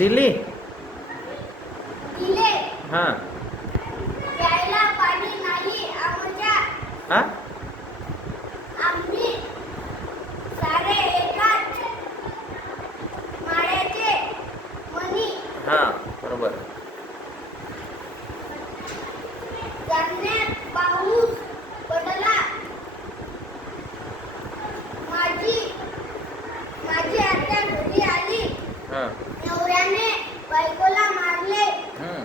दिली. दिले. हा प्यायला पाणी नाही आमच्या. हा आम्ही सारे एकाच माळ्याचे मणी. हा बरोबर. चांदण्यात पाऊस पडला. माझी माझी आत्या घरी आली. हा नवऱ्याने बायकोला मारले. हम्म.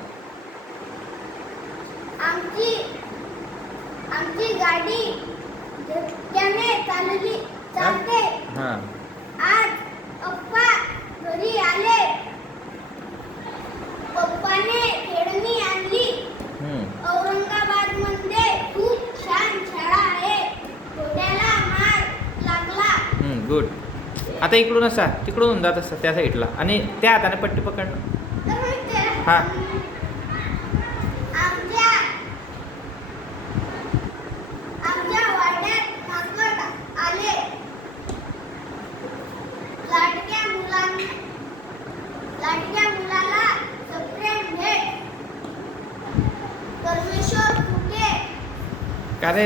आमची आमची गाडी झटक्याने चालते. हा आज पप्पा घरी आले. पप्पाने खेळणी आणली. हम्म. औरंगाबादमध्ये खूप छान शाळा आहे. घोड्याला मार लागला. गुड. आता इकडून असा तिकडून जात असतात त्या साईडला आणि त्या हाताने पट्टी पकडणं. हा आमच्या आमच्या वाड्यात माकड आले. लाडक्या मुलाला सप्रेम भेट. परमेश्वर कुठे? का रे